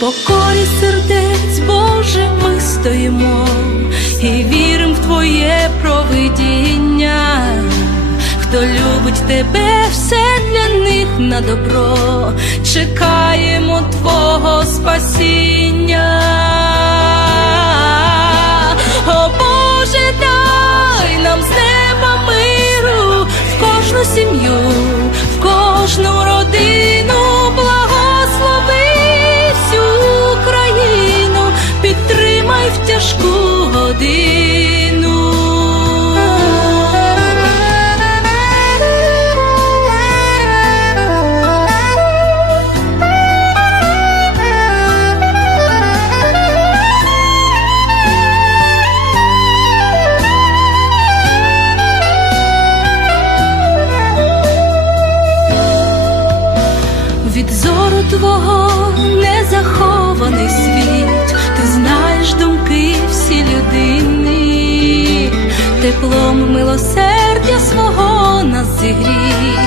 покорі сердець, Боже, ми стоїмо і віримо в Твоє провидіння. Хто любить тебе, все для них на добро, чекаємо Твого спасіння. О Боже, дай нам з неба миру в кожну сім'ю, в кожну родину, твого не захований світ, ти знаєш думки всі людини, теплом милосердя свого нас зігрій,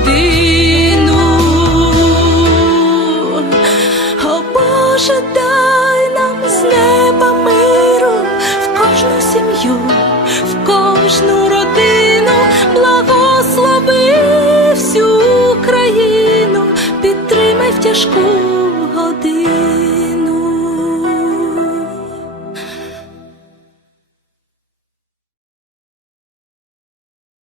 годину. О Боже, дай нам з неба миру в кожну сім'ю, в кожну родину, благослови всю країну, підтримай в тяжку